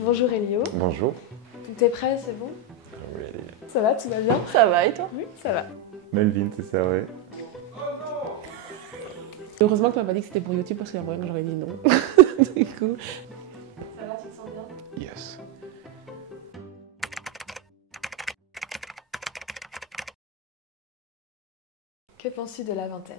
Bonjour Elio. Bonjour. T'es prêt, c'est bon? Oui. Ça va, tout va bien? Ça va et toi? Oui, ça va. Melvin, c'est ça, ouais. Heureusement que tu m'as pas dit que c'était pour YouTube parce qu'il y a moyen que j'aurais dit non. Du coup. Ça va, tu te sens bien? Yes. Que penses-tu de la vingtaine?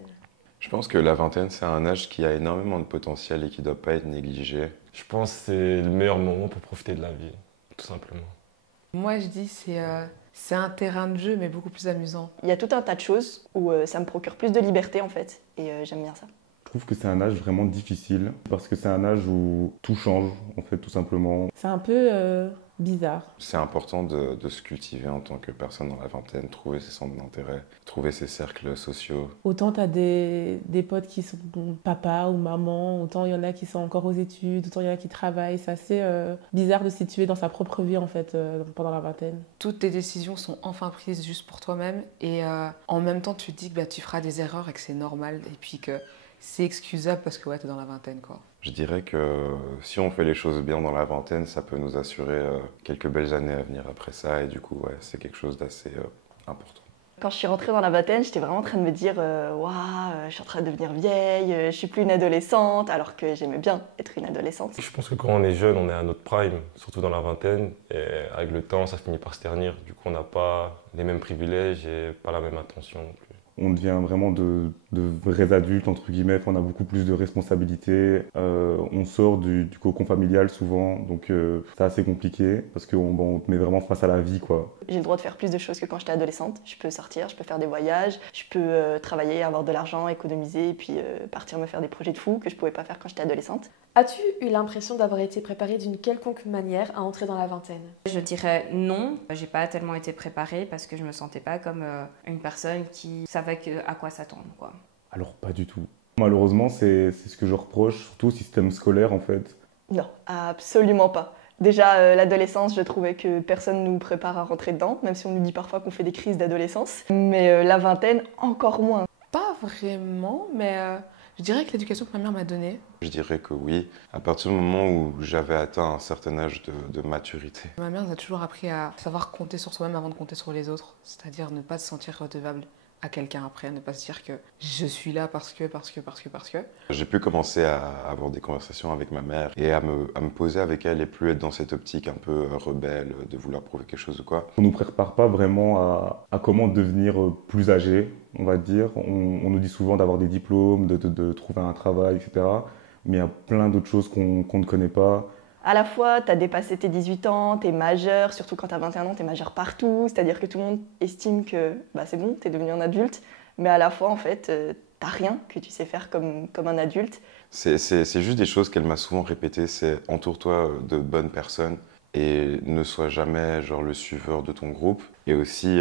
Je pense que la vingtaine, c'est un âge qui a énormément de potentiel et qui ne doit pas être négligé. Je pense que c'est le meilleur moment pour profiter de la vie, tout simplement. Moi je dis c'est un terrain de jeu mais beaucoup plus amusant. Il y a tout un tas de choses où ça me procure plus de liberté en fait et j'aime bien ça. Je trouve que c'est un âge vraiment difficile parce que c'est un âge où tout change, en fait, tout simplement. C'est un peu bizarre. C'est important de se cultiver en tant que personne dans la vingtaine, trouver ses centres d'intérêt, trouver ses cercles sociaux. Autant t'as des potes qui sont papa ou maman, autant il y en a qui sont encore aux études, autant il y en a qui travaillent. C'est assez bizarre de se situer dans sa propre vie en fait pendant la vingtaine. Toutes tes décisions sont enfin prises juste pour toi-même et en même temps tu te dis que tu feras des erreurs et que c'est normal et puis que c'est excusable parce que ouais, t'es dans la vingtaine quoi. Je dirais que si on fait les choses bien dans la vingtaine, ça peut nous assurer quelques belles années à venir après ça et du coup, ouais, c'est quelque chose d'assez important. Quand je suis rentrée dans la vingtaine, j'étais vraiment en train de me dire waouh, je suis en train de devenir vieille, je suis plus une adolescente alors que j'aimais bien être une adolescente. Je pense que quand on est jeune, on est à notre prime, surtout dans la vingtaine, et avec le temps, ça finit par se ternir. Du coup, on n'a pas les mêmes privilèges et pas la même attention non plus. On devient vraiment de vrais adultes, entre guillemets. On a beaucoup plus de responsabilités. On sort du cocon familial souvent, donc c'est assez compliqué parce qu'on te met vraiment face à la vie, quoi. J'ai le droit de faire plus de choses que quand j'étais adolescente. Je peux sortir, je peux faire des voyages, je peux travailler, avoir de l'argent, économiser et puis partir me faire des projets de fou que je pouvais pas faire quand j'étais adolescente. As-tu eu l'impression d'avoir été préparée d'une quelconque manière à entrer dans la vingtaine? Je dirais non, j'ai pas tellement été préparée parce que je me sentais pas comme une personne qui savait à quoi s'attendre, quoi. Alors, pas du tout. Malheureusement, c'est ce que je reproche, surtout au système scolaire, en fait. Non, absolument pas. Déjà, l'adolescence, je trouvais que personne ne nous prépare à rentrer dedans, même si on nous dit parfois qu'on fait des crises d'adolescence. Mais la vingtaine, encore moins. Pas vraiment, mais je dirais que l'éducation que ma mère m'a donnée. Je dirais que oui, à partir du moment où j'avais atteint un certain âge de maturité. Ma mère nous a toujours appris à savoir compter sur soi-même avant de compter sur les autres, c'est-à-dire ne pas se sentir redevable à quelqu'un après, ne pas se dire que je suis là parce que. J'ai pu commencer à avoir des conversations avec ma mère et à me poser avec elle et plus être dans cette optique un peu rebelle de vouloir prouver quelque chose ou quoi. On ne nous prépare pas vraiment à comment devenir plus âgé, on va dire. On nous dit souvent d'avoir des diplômes, de trouver un travail, etc. Mais il y a plein d'autres choses qu'on ne connaît pas. À la fois, tu as dépassé tes 18 ans, tu es majeur, surtout quand tu as 21 ans, tu es majeur partout, c'est-à-dire que tout le monde estime que c'est bon, tu es devenu un adulte, mais à la fois, en fait, t'as rien que tu sais faire comme un adulte. C'est juste des choses qu'elle m'a souvent répétées, c'est entoure-toi de bonnes personnes et ne sois jamais genre le suiveur de ton groupe. Et aussi,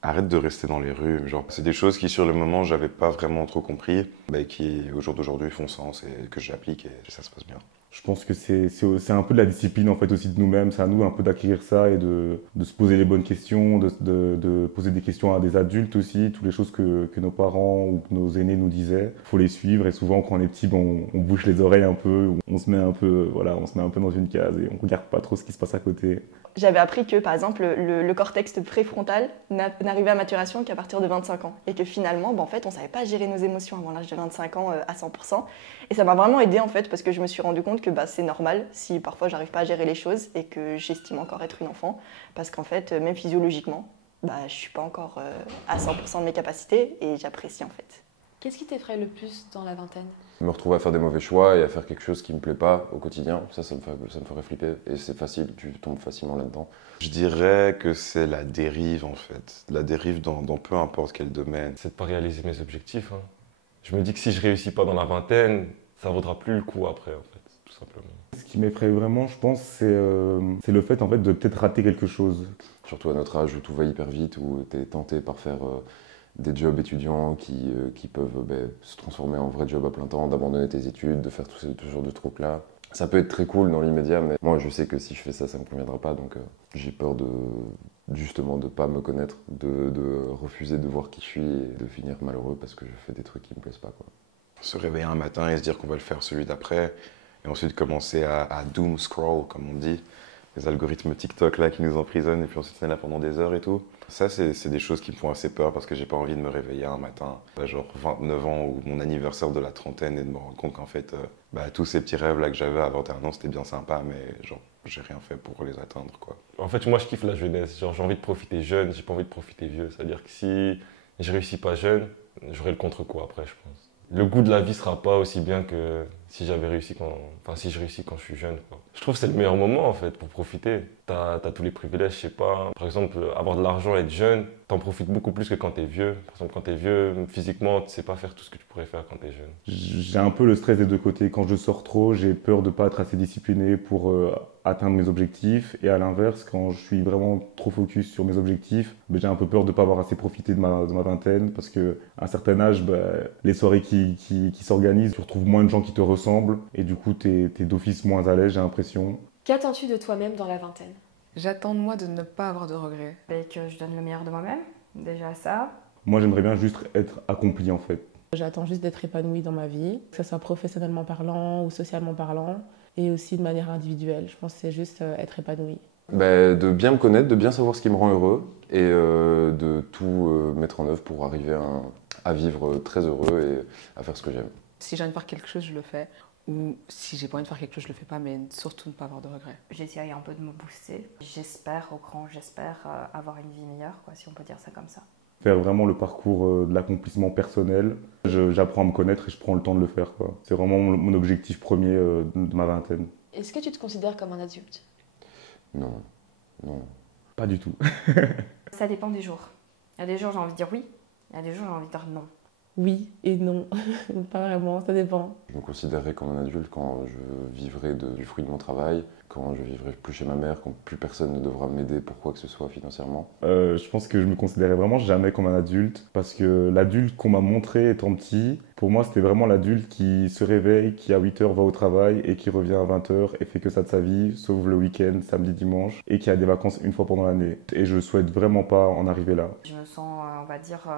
arrête de rester dans les rues. Genre, c'est des choses qui, sur le moment, j'avais pas vraiment trop compris, mais qui, au jour d'aujourd'hui, font sens et que j'applique et ça se passe bien. Je pense que c'est un peu de la discipline en fait aussi de nous-mêmes. C'est à nous un peu d'acquérir ça et de se poser les bonnes questions, de poser des questions à des adultes aussi. Toutes les choses que nos parents ou que nos aînés nous disaient, il faut les suivre. Et souvent quand on est petit, on bouche les oreilles un peu, on se met un peu, on se met un peu dans une case et on regarde pas trop ce qui se passe à côté. J'avais appris que, par exemple, le cortex préfrontal n'arrivait à maturation qu'à partir de 25 ans. Et que finalement, en fait, on ne savait pas gérer nos émotions avant l'âge de 25 ans à 100%. Et ça m'a vraiment aidée, en fait, parce que je me suis rendu compte que c'est normal si parfois j'arrive pas à gérer les choses et que j'estime encore être une enfant. Parce qu'en fait, même physiologiquement, je ne suis pas encore à 100% de mes capacités et j'apprécie, en fait. Qu'est-ce qui t'effraie le plus dans la vingtaine? Me retrouver à faire des mauvais choix et à faire quelque chose qui me plaît pas au quotidien, ça me ferait flipper et c'est facile, tu tombes facilement là-dedans. Je dirais que c'est la dérive en fait, la dérive dans peu importe quel domaine. C'est de pas réaliser mes objectifs, hein. Je me dis que si je réussis pas dans la vingtaine, ça vaudra plus le coup après en fait, tout simplement. Ce qui m'effraie vraiment, je pense, c'est le fait en fait de peut-être rater quelque chose. Surtout à notre âge où tout va hyper vite, où tu es tenté par faire des jobs étudiants qui peuvent se transformer en vrai job à plein temps, d'abandonner tes études, de faire tout ce genre de trucs-là. Ça peut être très cool dans l'immédiat, mais moi je sais que si je fais ça, ça me conviendra pas, donc j'ai peur justement de pas me connaître, de refuser de voir qui je suis et de finir malheureux parce que je fais des trucs qui me plaisent pas, quoi. Se réveiller un matin et se dire qu'on va le faire celui d'après, et ensuite commencer à doom scroll, comme on dit, les algorithmes TikTok là qui nous emprisonnent et puis ensuite on est là pendant des heures et tout. Ça, c'est des choses qui me font assez peur parce que j'ai pas envie de me réveiller un matin, genre 29 ans ou mon anniversaire de la trentaine et de me rendre compte qu'en fait, tous ces petits rêves là que j'avais à 21 ans, c'était bien sympa, mais genre, j'ai rien fait pour les atteindre, quoi. En fait, moi, je kiffe la jeunesse. Genre, j'ai envie de profiter jeune, j'ai pas envie de profiter vieux. C'est-à-dire que si je réussis pas jeune, j'aurai le contre-coup après, je pense. Le goût de la vie sera pas aussi bien que si j'avais réussi si je réussis quand je suis jeune, quoi. Je trouve que c'est le meilleur moment, en fait, pour profiter. T'as tous les privilèges, je sais pas. Par exemple, avoir de l'argent, être jeune, t'en profites beaucoup plus que quand t'es vieux. Par exemple, quand t'es vieux, physiquement, tu sais pas faire tout ce que tu pourrais faire quand t'es jeune. J'ai un peu le stress des deux côtés. Quand je sors trop, j'ai peur de pas être assez discipliné pour atteindre mes objectifs. Et à l'inverse, quand je suis vraiment trop focus sur mes objectifs, j'ai un peu peur de pas avoir assez profité de ma vingtaine. Parce qu'à un certain âge, les soirées qui s'organisent, tu retrouves moins de gens qui te ressemblent. Et du coup, t'es d'office moins à l'aise, j'ai l'impression. Qu'attends-tu de toi-même dans la vingtaine? J'attends de moi de ne pas avoir de regrets. Et que je donne le meilleur de moi-même, déjà ça. Moi, j'aimerais bien juste être accompli, en fait. J'attends juste d'être épanouie dans ma vie, que ce soit professionnellement parlant ou socialement parlant, et aussi de manière individuelle. Je pense que c'est juste être épanouie. De bien me connaître, de bien savoir ce qui me rend heureux et de tout mettre en œuvre pour arriver à vivre très heureux et à faire ce que j'aime. Si j'ai envie de faire quelque chose, je le fais. Ou si j'ai pas envie de faire quelque chose, je le fais pas, mais surtout ne pas avoir de regrets. J'essaye un peu de me booster. J'espère avoir une vie meilleure, quoi, si on peut dire ça comme ça. Faire vraiment le parcours de l'accomplissement personnel. J'apprends à me connaître et je prends le temps de le faire, quoi. C'est vraiment mon objectif premier de ma vingtaine. Est-ce que tu te considères comme un adulte? Non. Pas du tout. Ça dépend des jours. Il y a des jours j'ai envie de dire oui, il y a des jours j'ai envie de dire non. Oui et non, pas vraiment, ça dépend. Je me considérerai comme un adulte quand je vivrai du fruit de mon travail, quand je vivrai plus chez ma mère, quand plus personne ne devra m'aider pour quoi que ce soit financièrement. Je pense que je me considérais vraiment jamais comme un adulte parce que l'adulte qu'on m'a montré étant petit, pour moi c'était vraiment l'adulte qui se réveille, qui à 8h va au travail et qui revient à 20h et fait que ça de sa vie, sauf le week-end, samedi, dimanche, et qui a des vacances une fois pendant l'année. Et je souhaite vraiment pas en arriver là. Je me sens, on va dire,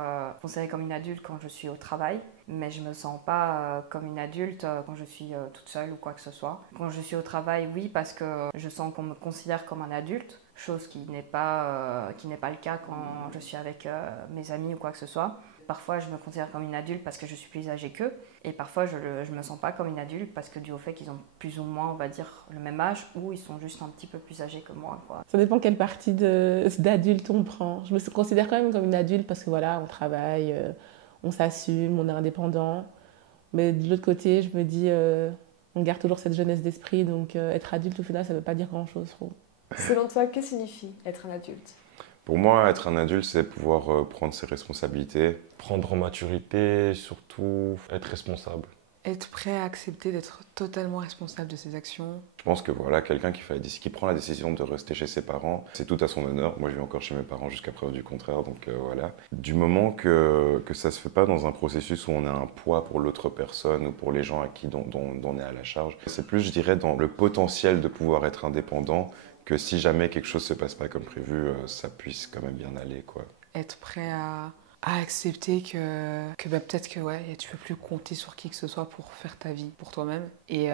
considérée comme une adulte quand je suis au travail, mais je me sens pas comme une adulte quand je suis toute seule ou quoi que ce soit. Quand je suis au travail, oui, parce que je sens qu'on me considère comme un adulte, chose qui n'est pas le cas quand je suis avec mes amis ou quoi que ce soit. Parfois, je me considère comme une adulte parce que je suis plus âgée qu'eux, et parfois, je me sens pas comme une adulte parce que dû au fait qu'ils ont plus ou moins, on va dire, le même âge, ou ils sont juste un petit peu plus âgés que moi, quoi. Ça dépend quelle partie d'adulte on prend. Je me considère quand même comme une adulte parce que voilà, on travaille, on s'assume, on est indépendant. Mais de l'autre côté, je me dis, on garde toujours cette jeunesse d'esprit, donc être adulte au final, ça ne veut pas dire grand-chose, je trouve. Selon toi, que signifie être un adulte? Pour moi, être un adulte, c'est pouvoir prendre ses responsabilités. Prendre en maturité, surtout être responsable. Être prêt à accepter d'être totalement responsable de ses actions. Je pense que voilà, quelqu'un qui prend la décision de rester chez ses parents, c'est tout à son honneur. Moi, je vis encore chez mes parents jusqu'à preuve du contraire, donc voilà. Du moment que ça se fait pas dans un processus où on a un poids pour l'autre personne ou pour les gens à qui dont on est à la charge, c'est plus, je dirais, dans le potentiel de pouvoir être indépendant que si jamais quelque chose se passe pas comme prévu, ça puisse quand même bien aller, quoi. Être prêt à accepter que peut-être que ouais, tu peux plus compter sur qui que ce soit pour faire ta vie pour toi-même. Et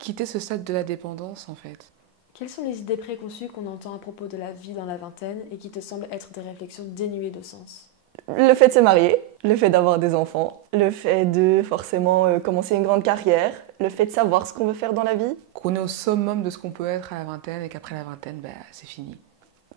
quitter ce stade de la dépendance en fait. Quelles sont les idées préconçues qu'on entend à propos de la vie dans la vingtaine et qui te semblent être des réflexions dénuées de sens? Le fait de se marier, le fait d'avoir des enfants, le fait de forcément commencer une grande carrière, le fait de savoir ce qu'on veut faire dans la vie. Qu'on est au summum de ce qu'on peut être à la vingtaine et qu'après la vingtaine, c'est fini.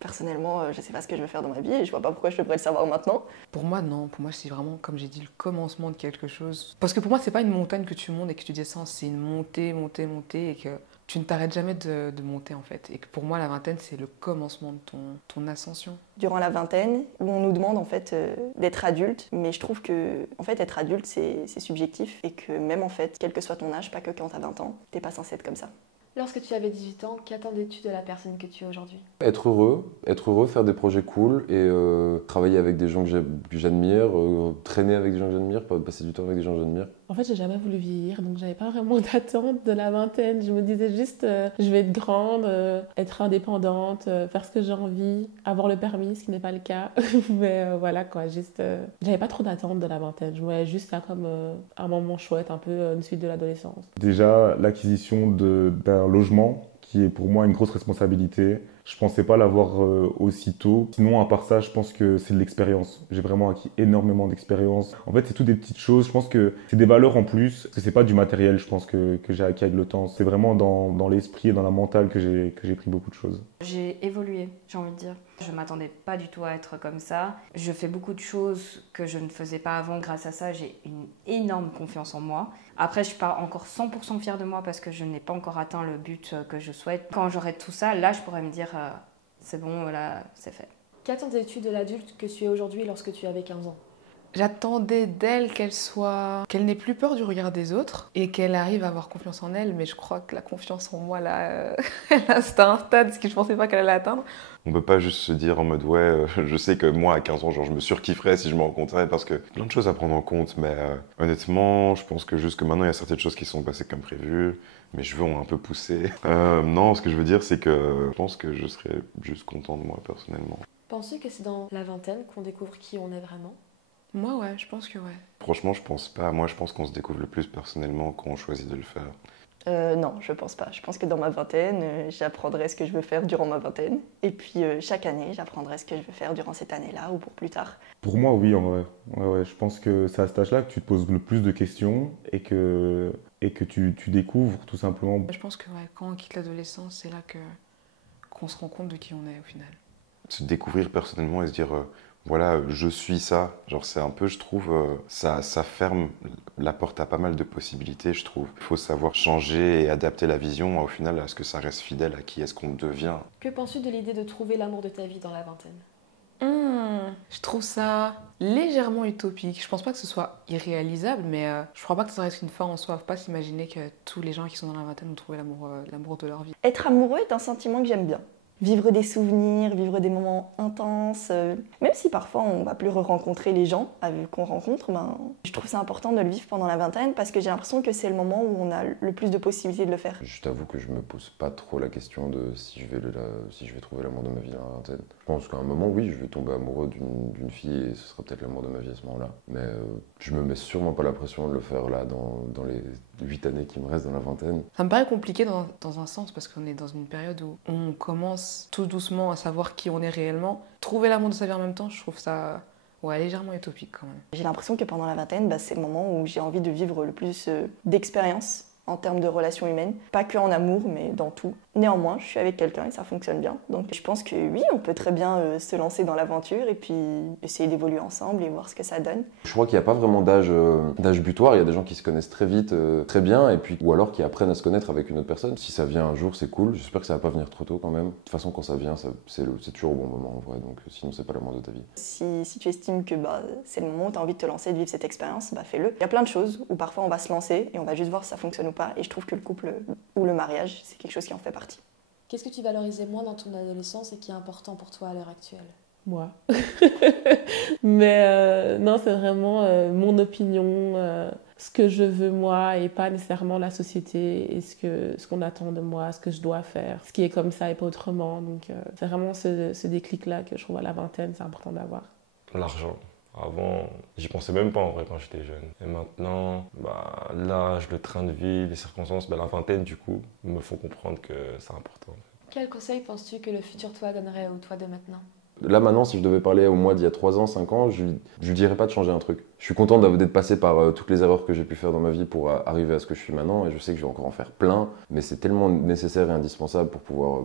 Personnellement, je ne sais pas ce que je veux faire dans ma vie et je vois pas pourquoi je devrais le savoir maintenant. Pour moi, non. Pour moi, c'est vraiment, comme j'ai dit, le commencement de quelque chose. Parce que pour moi, c'est pas une montagne que tu montes et que tu descends, c'est une montée et que tu ne t'arrêtes jamais de monter en fait. Et que pour moi, la vingtaine, c'est le commencement de ton ascension. Durant la vingtaine, on nous demande en fait d'être adulte, mais je trouve que en fait, être adulte, c'est subjectif et que même en fait, quel que soit ton âge, pas que quand t'as 20 ans, t'es pas censé être comme ça. Lorsque tu avais 18 ans, qu'attendais-tu de la personne que tu es aujourd'hui? Être heureux, faire des projets cool et travailler avec des gens que j'admire, traîner avec des gens que j'admire, passer du temps avec des gens que j'admire. En fait, j'ai jamais voulu vieillir, donc j'avais pas vraiment d'attente de la vingtaine. Je me disais juste, je vais être grande, être indépendante, faire ce que j'ai envie, avoir le permis, ce qui n'est pas le cas. Mais voilà quoi, juste, j'avais pas trop d'attente de la vingtaine. Je voyais juste ça comme un moment chouette, un peu une suite de l'adolescence. Déjà, l'acquisition d'un logement qui est pour moi une grosse responsabilité. Je pensais pas l'avoir aussitôt. Sinon, à part ça, je pense que c'est de l'expérience. J'ai vraiment acquis énormément d'expérience. En fait, c'est tout des petites choses. Je pense que c'est des valeurs en plus. Que c'est pas du matériel, je pense, que j'ai acquis avec le temps. C'est vraiment dans l'esprit et dans la mentale que j'ai pris beaucoup de choses. J'ai évolué, j'ai envie de dire. Je m'attendais pas du tout à être comme ça. Je fais beaucoup de choses que je ne faisais pas avant. Grâce à ça, j'ai une énorme confiance en moi. Après, je suis pas encore 100% fière de moi parce que je n'ai pas encore atteint le but que je souhaite. Quand j'aurai tout ça, là, je pourrais me dire c'est bon, voilà, c'est fait. Qu'attendais-tu de l'adulte que tu es aujourd'hui lorsque tu avais 15 ans? J'attendais d'elle qu'elle n'ait plus peur du regard des autres et qu'elle arrive à avoir confiance en elle, mais je crois que la confiance en moi, là, c'était un stade, ce que je pensais pas qu'elle allait atteindre. On peut pas juste se dire en mode ouais, je sais que moi à 15 ans, genre je me surkifferais si je me rencontrais parce que plein de choses à prendre en compte, mais honnêtement, je pense que jusque maintenant, il y a certaines choses qui sont passées comme prévu, mes cheveux ont un peu poussé. Non, ce que je veux dire, c'est que je pense que je serais juste content de moi personnellement. Penses-tu que c'est dans la vingtaine qu'on découvre qui on est vraiment? Moi, ouais, je pense que ouais. Franchement, je pense pas. Moi, je pense qu'on se découvre le plus personnellement quand on choisit de le faire. Non, je pense pas. Je pense que dans ma vingtaine, j'apprendrai ce que je veux faire durant ma vingtaine. Et puis chaque année, j'apprendrai ce que je veux faire durant cette année-là ou pour plus tard. Pour moi, oui, en vrai. Ouais, je pense que c'est à cet âge-là que tu te poses le plus de questions et que tu découvres tout simplement. Je pense que ouais, quand on quitte l'adolescence, c'est là qu'on se rend compte de qui on est au final. Se découvrir personnellement et se dire voilà, je suis ça. Genre, c'est un peu, je trouve, ça ferme la porte à pas mal de possibilités, je trouve. Il faut savoir changer et adapter la vision, au final, à ce que ça reste fidèle à qui est-ce qu'on devient. Que penses-tu de l'idée de trouver l'amour de ta vie dans la vingtaine? Je trouve ça légèrement utopique. Je pense pas que ce soit irréalisable, mais je crois pas que ça reste une fin en soi. Faut pas s'imaginer que tous les gens qui sont dans la vingtaine ont trouvé l'amour de leur vie. Être amoureux est un sentiment que j'aime bien. Vivre des souvenirs, vivre des moments intenses, même si parfois on va plus re-rencontrer les gens qu'on rencontre, je trouve ça important de le vivre pendant la vingtaine parce que j'ai l'impression que c'est le moment où on a le plus de possibilités de le faire. Je t'avoue que je me pose pas trop la question de si je vais trouver l'amour de ma vie dans la vingtaine. Je pense qu'à un moment, oui, je vais tomber amoureux d'une fille et ce sera peut-être l'amour de ma vie à ce moment-là. Mais je me mets sûrement pas la pression de le faire là dans les 8 années qui me restent dans la vingtaine. Ça me paraît compliqué dans un sens parce qu'on est dans une période où on commence tout doucement à savoir qui on est réellement. Trouver l'amour de sa vie en même temps, je trouve ça légèrement utopique quand même. J'ai l'impression que pendant la vingtaine, c'est le moment où j'ai envie de vivre le plus d'expériences en termes de relations humaines. Pas que en amour, mais dans tout. Néanmoins, je suis avec quelqu'un et ça fonctionne bien. Donc je pense que oui, on peut très bien se lancer dans l'aventure et puis essayer d'évoluer ensemble et voir ce que ça donne. Je crois qu'il n'y a pas vraiment d'âge butoir. Il y a des gens qui se connaissent très vite, très bien, et puis, ou alors qui apprennent à se connaître avec une autre personne. Si ça vient un jour, c'est cool. J'espère que ça va pas venir trop tôt quand même. De toute façon, quand ça vient, c'est toujours au bon moment en vrai. Donc sinon, c'est pas l'amour de ta vie. Si tu estimes que c'est le moment où tu as envie de te lancer, de vivre cette expérience, fais-le. Il y a plein de choses où parfois on va se lancer et on va juste voir si ça fonctionne ou pas. Et je trouve que le couple ou le mariage, c'est quelque chose qui en fait partie. Qu'est-ce que tu valorisais moins dans ton adolescence et qui est important pour toi à l'heure actuelle? Moi. Mais non, c'est vraiment mon opinion, ce que je veux moi et pas nécessairement la société et ce qu'on attend de moi, ce que je dois faire, ce qui est comme ça et pas autrement. Donc c'est vraiment ce déclic-là que je trouve à la vingtaine, c'est important d'avoir. L'argent. Avant, j'y pensais même pas en vrai quand j'étais jeune. Et maintenant, l'âge, le train de vie, les circonstances, la vingtaine du coup, me font comprendre que c'est important. Quel conseil penses-tu que le futur toi donnerait au toi de maintenant? Là maintenant, si je devais parler au moi d'il y a 3 ans, 5 ans, je lui dirais pas de changer un truc. Je suis content d'être passé par toutes les erreurs que j'ai pu faire dans ma vie pour arriver à ce que je suis maintenant, et je sais que je vais encore en faire plein, mais c'est tellement nécessaire et indispensable pour pouvoir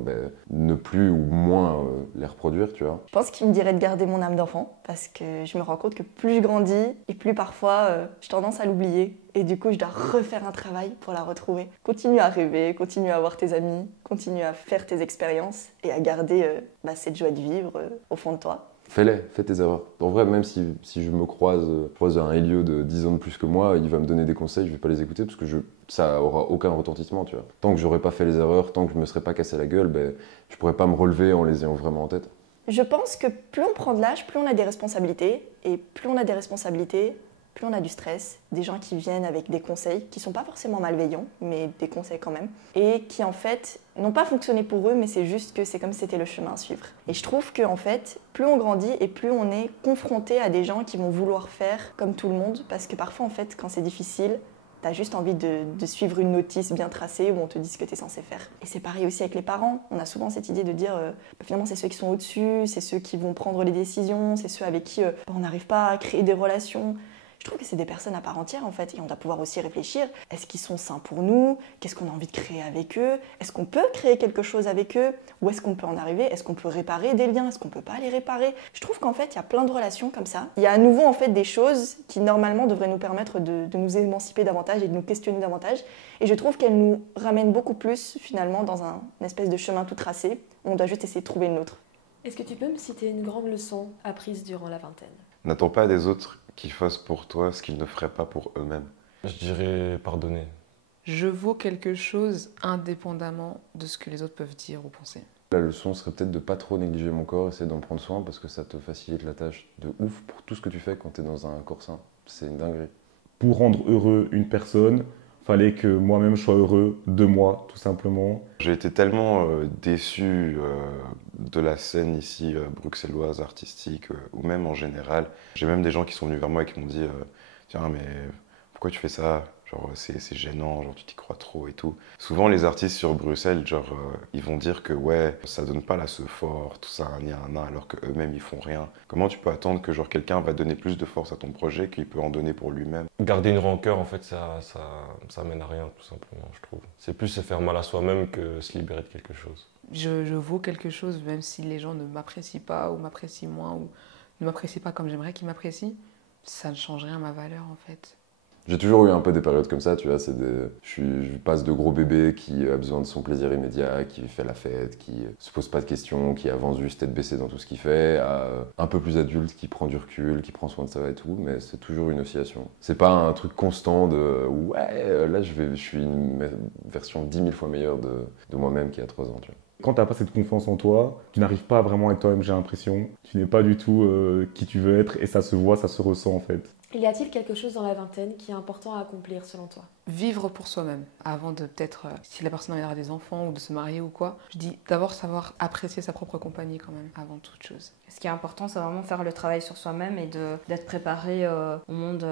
ne plus ou moins les reproduire, tu vois. Je pense qu'il me dirait de garder mon âme d'enfant, parce que je me rends compte que plus je grandis, et plus parfois j'ai tendance à l'oublier, et du coup je dois refaire un travail pour la retrouver. Continue à rêver, continue à avoir tes amis, continue à faire tes expériences, et à garder cette joie de vivre au fond de toi. Fais tes erreurs. En vrai, même si je me croise un Elio de 10 ans de plus que moi, il va me donner des conseils, je vais pas les écouter parce que ça aura aucun retentissement, tu vois. Tant que j'aurais pas fait les erreurs, tant que je me serais pas cassé la gueule, je pourrais pas me relever en les ayant vraiment en tête. Je pense que plus on prend de l'âge, plus on a des responsabilités, et plus on a des responsabilités, plus on a du stress, des gens qui viennent avec des conseils qui sont pas forcément malveillants, mais des conseils quand même, et qui en fait n'ont pas fonctionné pour eux, mais c'est juste que c'est comme si c'était le chemin à suivre. Et je trouve que en fait, plus on grandit et plus on est confronté à des gens qui vont vouloir faire comme tout le monde, parce que parfois en fait, quand c'est difficile, T'as juste envie de suivre une notice bien tracée où on te dit ce que t'es censé faire. Et c'est pareil aussi avec les parents. On a souvent cette idée de dire, finalement, c'est ceux qui sont au-dessus, c'est ceux qui vont prendre les décisions, c'est ceux avec qui on n'arrive pas à créer des relations. Je trouve que c'est des personnes à part entière en fait, et on doit pouvoir aussi réfléchir, est-ce qu'ils sont sains pour nous? Qu'est-ce qu'on a envie de créer avec eux? Est-ce qu'on peut créer quelque chose avec eux? Où est-ce qu'on peut en arriver? Est-ce qu'on peut réparer des liens? Est-ce qu'on peut pas les réparer? Je trouve qu'en fait, il y a plein de relations comme ça. Il y a à nouveau en fait des choses qui normalement devraient nous permettre de nous émanciper davantage et de nous questionner davantage. Et je trouve qu'elles nous ramènent beaucoup plus finalement dans une espèce de chemin tout tracé, où on doit juste essayer de trouver le nôtre. Est-ce que tu peux me citer une grande leçon apprise durant la vingtaine? N'attends pas des autres qu'ils fassent pour toi ce qu'ils ne feraient pas pour eux-mêmes. Je dirais pardonner. Je vaux quelque chose indépendamment de ce que les autres peuvent dire ou penser. La leçon serait peut-être de pas trop négliger mon corps, essayer d'en prendre soin parce que ça te facilite la tâche de ouf pour tout ce que tu fais quand tu es dans un corps sain. C'est une dinguerie. Pour rendre heureux une personne, fallait que moi-même je sois heureux de moi, tout simplement. J'ai été tellement déçu de la scène ici bruxelloise, artistique, ou même en général. J'ai même des gens qui sont venus vers moi et qui m'ont dit tiens, mais pourquoi tu fais ça? Genre, c'est gênant, genre, tu t'y crois trop et tout. Souvent, les artistes sur Bruxelles, genre, ils vont dire que ouais, ça donne pas la fort, tout ça, alors qu'eux-mêmes, ils font rien. Comment tu peux attendre que genre quelqu'un va donner plus de force à ton projet qu'il peut en donner pour lui-même? Garder une rancœur, en fait, ça mène à rien, tout simplement, je trouve. C'est plus se faire mal à soi-même que se libérer de quelque chose. Je vaux quelque chose, même si les gens ne m'apprécient pas ou m'apprécient moins ou ne m'apprécient pas comme j'aimerais qu'ils m'apprécient, ça ne change rien à ma valeur, en fait. J'ai toujours eu un peu des périodes comme ça, tu vois, je passe de gros bébé qui a besoin de son plaisir immédiat, qui fait la fête, qui se pose pas de questions, qui avance juste tête baissée dans tout ce qu'il fait, à un peu plus adulte, qui prend du recul, qui prend soin de ça et tout, mais c'est toujours une oscillation. C'est pas un truc constant de ouais, là je suis une version 10 000 fois meilleure de moi-même qui a 3 ans, tu vois. Quand tu n'as pas cette confiance en toi, tu n'arrives pas vraiment à être toi-même, j'ai l'impression. Tu n'es pas du tout qui tu veux être et ça se voit, ça se ressent en fait. Y a-t-il quelque chose dans la vingtaine qui est important à accomplir selon toi? Vivre pour soi-même, avant de peut-être, si la personne a envie d'avoir des enfants ou de se marier ou quoi, je dis d'abord savoir apprécier sa propre compagnie quand même, avant toute chose. Ce qui est important, c'est vraiment faire le travail sur soi-même et d'être préparé au monde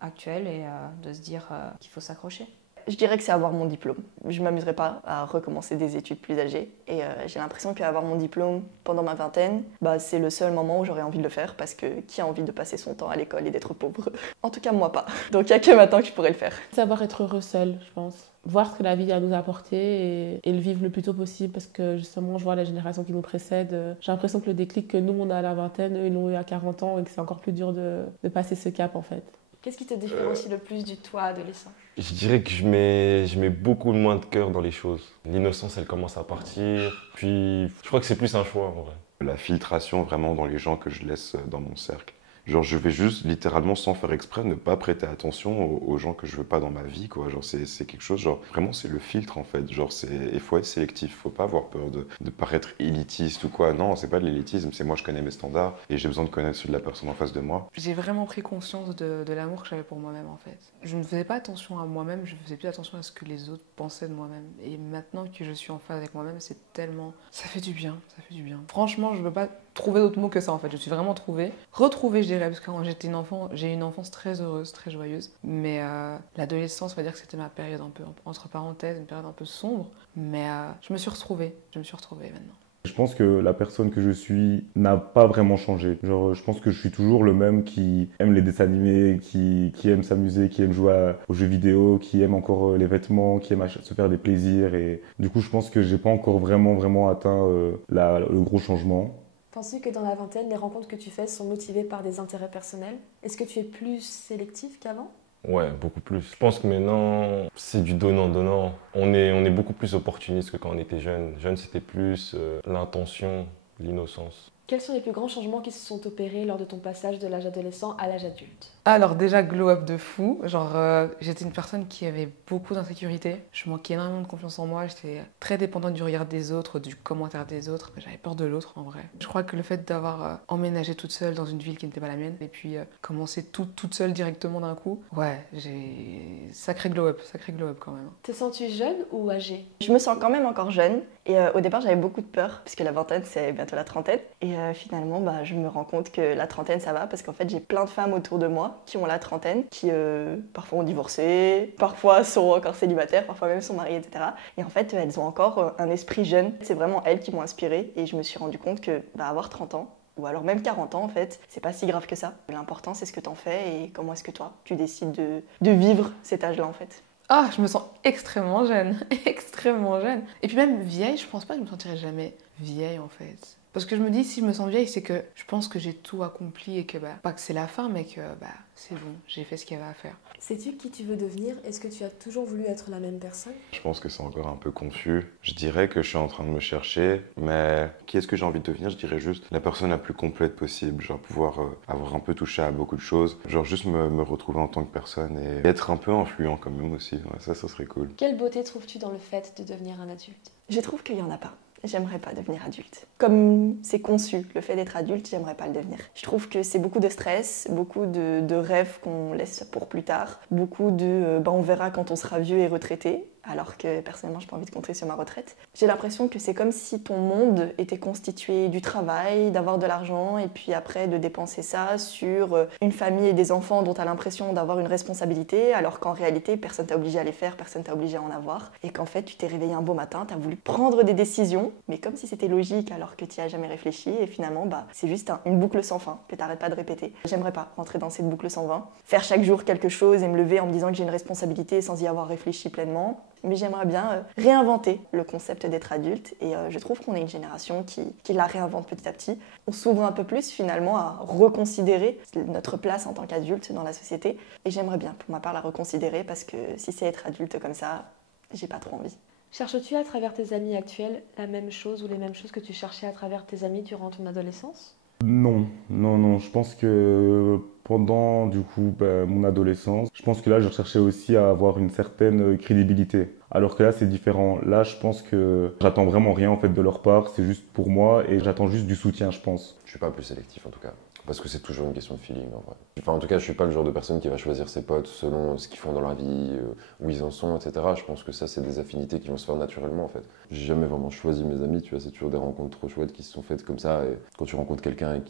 actuel et de se dire qu'il faut s'accrocher. Je dirais que c'est avoir mon diplôme. Je ne m'amuserais pas à recommencer des études plus âgées. Et j'ai l'impression qu'avoir mon diplôme pendant ma vingtaine, c'est le seul moment où j'aurais envie de le faire parce que qui a envie de passer son temps à l'école et d'être pauvre? En tout cas, moi pas. Donc il n'y a que maintenant que je pourrais le faire. Savoir être heureux seul, je pense. Voir ce que la vie a à nous apporter et le vivre le plus tôt possible parce que justement, je vois la génération qui nous précède. J'ai l'impression que le déclic que nous, on a à la vingtaine, eux, ils l'ont eu à 40 ans et que c'est encore plus dur de passer ce cap en fait. Qu'est-ce qui te différencie le plus du toi adolescent? Je dirais que je mets beaucoup moins de cœur dans les choses. L'innocence, elle commence à partir. Puis, je crois que c'est plus un choix, en vrai. La filtration vraiment dans les gens que je laisse dans mon cercle. Genre, je vais juste, littéralement, sans faire exprès, ne pas prêter attention aux gens que je veux pas dans ma vie, quoi. Genre, c'est quelque chose, genre, vraiment, c'est le filtre, en fait. Genre, il faut être sélectif. Faut pas avoir peur de paraître élitiste ou quoi. Non, c'est pas de l'élitisme. C'est moi, je connais mes standards et j'ai besoin de connaître ceux de la personne en face de moi. J'ai vraiment pris conscience de l'amour que j'avais pour moi-même, en fait. Je ne faisais pas attention à moi-même, je faisais plus attention à ce que les autres pensaient de moi-même. Et maintenant que je suis en phase avec moi-même, c'est tellement... Ça fait du bien, ça fait du bien. Franchement, je ne peux pas trouver d'autres mots que ça, en fait. Je suis vraiment retrouvée, je dirais, parce que quand j'étais une enfant, j'ai eu une enfance très heureuse, très joyeuse. Mais l'adolescence, on va dire que c'était ma période un peu, entre parenthèses, une période un peu sombre. Mais je me suis retrouvée maintenant. Je pense que la personne que je suis n'a pas vraiment changé. Genre, je pense que je suis toujours le même qui aime les dessins animés, qui aime s'amuser, qui aime jouer aux jeux vidéo, qui aime encore les vêtements, qui aime se faire des plaisirs. Et du coup, je pense que j'ai pas encore vraiment atteint le gros changement. Penses-tu que dans la vingtaine, les rencontres que tu fais sont motivées par des intérêts personnels? Est-ce que tu es plus sélectif qu'avant? Ouais, beaucoup plus. Je pense que maintenant, c'est du donnant-donnant. On est beaucoup plus opportuniste que quand on était jeune. Jeune, c'était plus l'intention, l'innocence. Quels sont les plus grands changements qui se sont opérés lors de ton passage de l'âge adolescent à l'âge adulte? Alors déjà, glow up de fou. Genre, j'étais une personne qui avait beaucoup d'insécurité. Je manquais énormément de confiance en moi. J'étais très dépendante du regard des autres, du commentaire des autres. J'avais peur de l'autre, en vrai. Je crois que le fait d'avoir emménagé toute seule dans une ville qui n'était pas la mienne, et puis commencer toute seule directement d'un coup, ouais, j'ai sacré glow up quand même. Te sens-tu jeune ou âgée? Je me sens quand même encore jeune. Et au départ, j'avais beaucoup de peur, puisque la vingtaine, c'est bientôt la trentaine. Et finalement, je me rends compte que la trentaine, ça va, parce qu'en fait, j'ai plein de femmes autour de moi qui ont la trentaine, qui parfois ont divorcé, parfois sont encore célibataires, parfois même sont mariées, etc. Et en fait, elles ont encore un esprit jeune. C'est vraiment elles qui m'ont inspirée et je me suis rendu compte que avoir 30 ans, ou alors même 40 ans en fait, c'est pas si grave que ça. L'important c'est ce que t'en fais et comment est-ce que toi tu décides de vivre cet âge-là en fait. Ah, je me sens extrêmement jeune, extrêmement jeune. Et puis même vieille, je pense pas que je me sentirai jamais vieille en fait. Parce que je me dis, si je me sens vieille, c'est que je pense que j'ai tout accompli et que, pas que c'est la fin, mais que c'est bon, j'ai fait ce qu'il y avait à faire. Sais-tu qui tu veux devenir? Est-ce que tu as toujours voulu être la même personne? Je pense que c'est encore un peu confus. Je dirais que je suis en train de me chercher, mais qui est-ce que j'ai envie de devenir? Je dirais juste la personne la plus complète possible, genre pouvoir avoir un peu touché à beaucoup de choses, genre juste me retrouver en tant que personne et être un peu influent quand même aussi. Ouais, ça serait cool. Quelle beauté trouves-tu dans le fait de devenir un adulte? Je trouve qu'il y en a pas. J'aimerais pas devenir adulte. Comme c'est conçu, le fait d'être adulte, j'aimerais pas le devenir. Je trouve que c'est beaucoup de stress, beaucoup de rêves qu'on laisse pour plus tard, beaucoup de on verra quand on sera vieux et retraité, alors que personnellement, j'ai pas envie de compter sur ma retraite. J'ai l'impression que c'est comme si ton monde était constitué du travail, d'avoir de l'argent, et puis après de dépenser ça sur une famille et des enfants dont tu as l'impression d'avoir une responsabilité, alors qu'en réalité, personne t'a obligé à les faire, personne t'a obligé à en avoir, et qu'en fait, tu t'es réveillé un beau matin, tu as voulu prendre des décisions, mais comme si c'était logique alors que tu n'y as jamais réfléchi, et finalement, c'est juste une boucle sans fin que tu n'arrêtes pas de répéter. J'aimerais pas rentrer dans cette boucle sans fin, faire chaque jour quelque chose et me lever en me disant que j'ai une responsabilité sans y avoir réfléchi pleinement. Mais j'aimerais bien réinventer le concept d'être adulte et je trouve qu'on est une génération qui la réinvente petit à petit. On s'ouvre un peu plus finalement à reconsidérer notre place en tant qu'adulte dans la société et j'aimerais bien pour ma part la reconsidérer parce que si c'est être adulte comme ça, j'ai pas trop envie. Cherches-tu à travers tes amis actuels la même chose ou les mêmes choses que tu cherchais à travers tes amis durant ton adolescence? Non. Je pense que pendant du coup mon adolescence, je pense que là je recherchais aussi à avoir une certaine crédibilité. Alors que là c'est différent. Là je pense que j'attends vraiment rien en fait de leur part, c'est juste pour moi et j'attends juste du soutien je pense. Je suis pas plus sélectif en tout cas. Parce que c'est toujours une question de feeling en vrai. Enfin, en tout cas, je suis pas le genre de personne qui va choisir ses potes selon ce qu'ils font dans leur vie, où ils en sont, etc. Je pense que ça, c'est des affinités qui vont se faire naturellement en fait. J'ai jamais vraiment choisi mes amis, tu vois, c'est toujours des rencontres trop chouettes qui se sont faites comme ça. Et quand tu rencontres quelqu'un et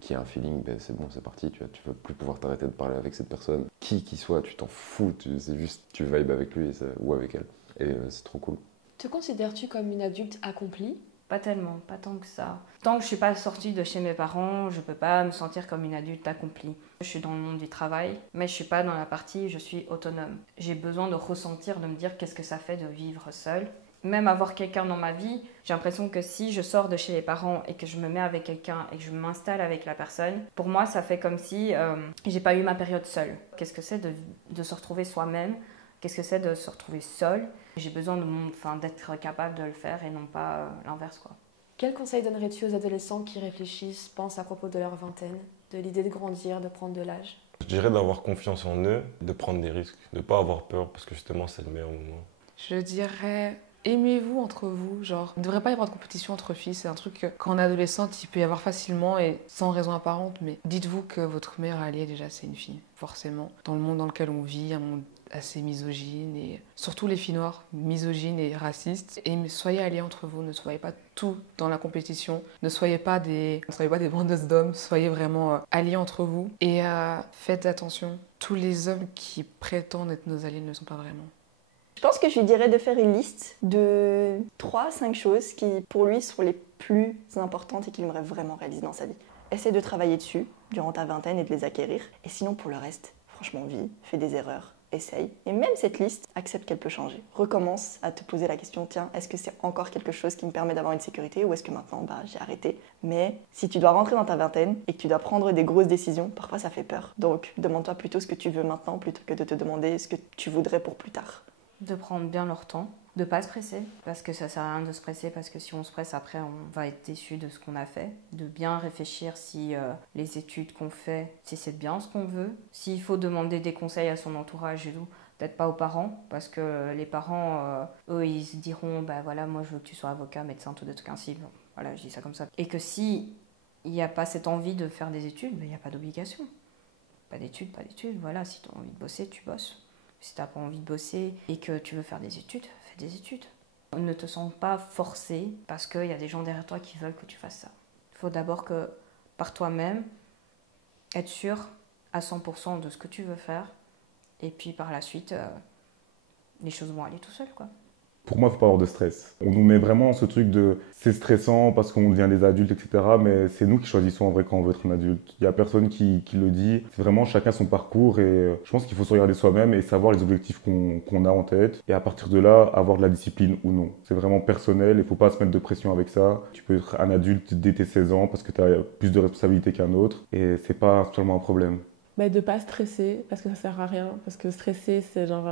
qui a un feeling, c'est bon, c'est parti, tu vois, tu vas plus pouvoir t'arrêter de parler avec cette personne. Qui qu'il soit, tu t'en fous, c'est juste tu vibes avec lui ou avec elle. Et c'est trop cool. Te considères-tu comme une adulte accomplie? Pas tellement, pas tant que ça. Tant que je suis pas sortie de chez mes parents, je peux pas me sentir comme une adulte accomplie. Je suis dans le monde du travail, mais je suis pas dans la partie je suis autonome. J'ai besoin de ressentir, de me dire qu'est-ce que ça fait de vivre seule. Même avoir quelqu'un dans ma vie, j'ai l'impression que si je sors de chez les parents et que je me mets avec quelqu'un et que je m'installe avec la personne, pour moi ça fait comme si j'ai pas eu ma période seule. Qu'est-ce que c'est de se retrouver soi-même? Qu'est-ce que c'est de se retrouver seul? J'ai besoin d'être capable de le faire et non pas l'inverse, quoi. Quel conseil donnerais-tu aux adolescents qui réfléchissent, pensent à propos de leur vingtaine, de l'idée de grandir, de prendre de l'âge? Je dirais d'avoir confiance en eux, de prendre des risques, de ne pas avoir peur parce que justement c'est le meilleur moment. Je dirais aimez-vous entre vous, genre il ne devrait pas y avoir de compétition entre filles, c'est un truc que quand on est adolescente il peut y avoir facilement et sans raison apparente, mais dites-vous que votre meilleure alliée déjà c'est une fille, forcément. Dans le monde dans lequel on vit, un monde assez misogyne et surtout les filles noires, misogynes et racistes. Et soyez alliés entre vous, ne soyez pas tout dans la compétition, ne soyez pas des vendeuses d'hommes, soyez vraiment alliés entre vous et faites attention. Tous les hommes qui prétendent être nos alliés ne le sont pas vraiment. Je pense que je lui dirais de faire une liste de 3-5 choses qui, pour lui, sont les plus importantes et qu'il aimerait vraiment réaliser dans sa vie. Essaie de travailler dessus durant ta vingtaine et de les acquérir. Et sinon, pour le reste, franchement, vis, fais des erreurs, essaye. Et même cette liste, accepte qu'elle peut changer. Recommence à te poser la question, tiens, est-ce que c'est encore quelque chose qui me permet d'avoir une sécurité ou est-ce que maintenant, j'ai arrêté? Mais si tu dois rentrer dans ta vingtaine et que tu dois prendre des grosses décisions, parfois ça fait peur. Donc, demande-toi plutôt ce que tu veux maintenant plutôt que de te demander ce que tu voudrais pour plus tard. De prendre bien leur temps, de ne pas se presser, parce que ça sert à rien de se presser, parce que si on se presse après, on va être déçu de ce qu'on a fait. De bien réfléchir si les études qu'on fait, si c'est bien ce qu'on veut. S'il faut demander des conseils à son entourage et tout, peut-être pas aux parents, parce que les parents, eux, ils se diront, voilà, moi je veux que tu sois avocat, médecin, tout des trucs ainsi. Bon, voilà, je dis ça comme ça. Et que si il n'y a pas cette envie de faire des études, il n'y a pas d'obligation. Pas d'études, voilà, si tu as envie de bosser, tu bosses. Si tu n'as pas envie de bosser et que tu veux faire des études, fais des études. Ne te sens pas forcé parce qu'il y a des gens derrière toi qui veulent que tu fasses ça. Il faut d'abord que, par toi-même, être sûr à 100% de ce que tu veux faire. Et puis par la suite, les choses vont aller tout seul, quoi. Pour moi, il ne faut pas avoir de stress. On nous met vraiment ce truc de c'est stressant parce qu'on devient des adultes, etc. Mais c'est nous qui choisissons en vrai quand on veut être un adulte. Il n'y a personne qui le dit. C'est vraiment chacun son parcours et je pense qu'il faut se regarder soi-même et savoir les objectifs qu'on a en tête. Et à partir de là, avoir de la discipline ou non. C'est vraiment personnel, il ne faut pas se mettre de pression avec ça. Tu peux être un adulte dès tes 16 ans parce que tu as plus de responsabilités qu'un autre et c'est pas seulement un problème. Mais de pas stresser parce que ça sert à rien. Parce que stresser, c'est genre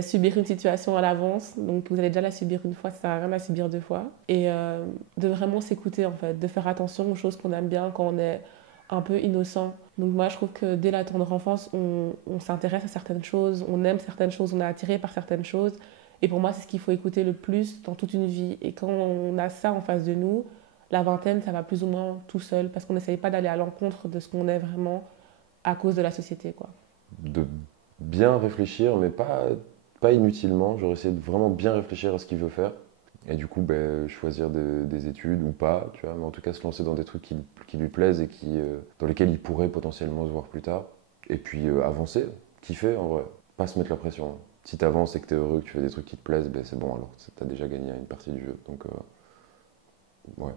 subir une situation à l'avance. Donc vous allez déjà la subir une fois, ça sert à rien de la subir deux fois. Et de vraiment s'écouter en fait, de faire attention aux choses qu'on aime bien quand on est un peu innocent. Donc moi je trouve que dès la tendre enfance, on s'intéresse à certaines choses, on aime certaines choses, on est attiré par certaines choses. Et pour moi c'est ce qu'il faut écouter le plus dans toute une vie. Et quand on a ça en face de nous, la vingtaine ça va plus ou moins tout seul parce qu'on n'essaye pas d'aller à l'encontre de ce qu'on est vraiment à cause de la société, quoi. De bien réfléchir, mais pas inutilement. J'aurais essayé de vraiment bien réfléchir à ce qu'il veut faire. Et du coup, choisir des études ou pas, tu vois, mais en tout cas se lancer dans des trucs qui lui plaisent et dans lesquels il pourrait potentiellement se voir plus tard. Et puis avancer, kiffer en vrai, pas se mettre la pression. Si tu avances et que tu es heureux, que tu fais des trucs qui te plaisent, c'est bon alors, tu as déjà gagné une partie du jeu. Donc, ouais.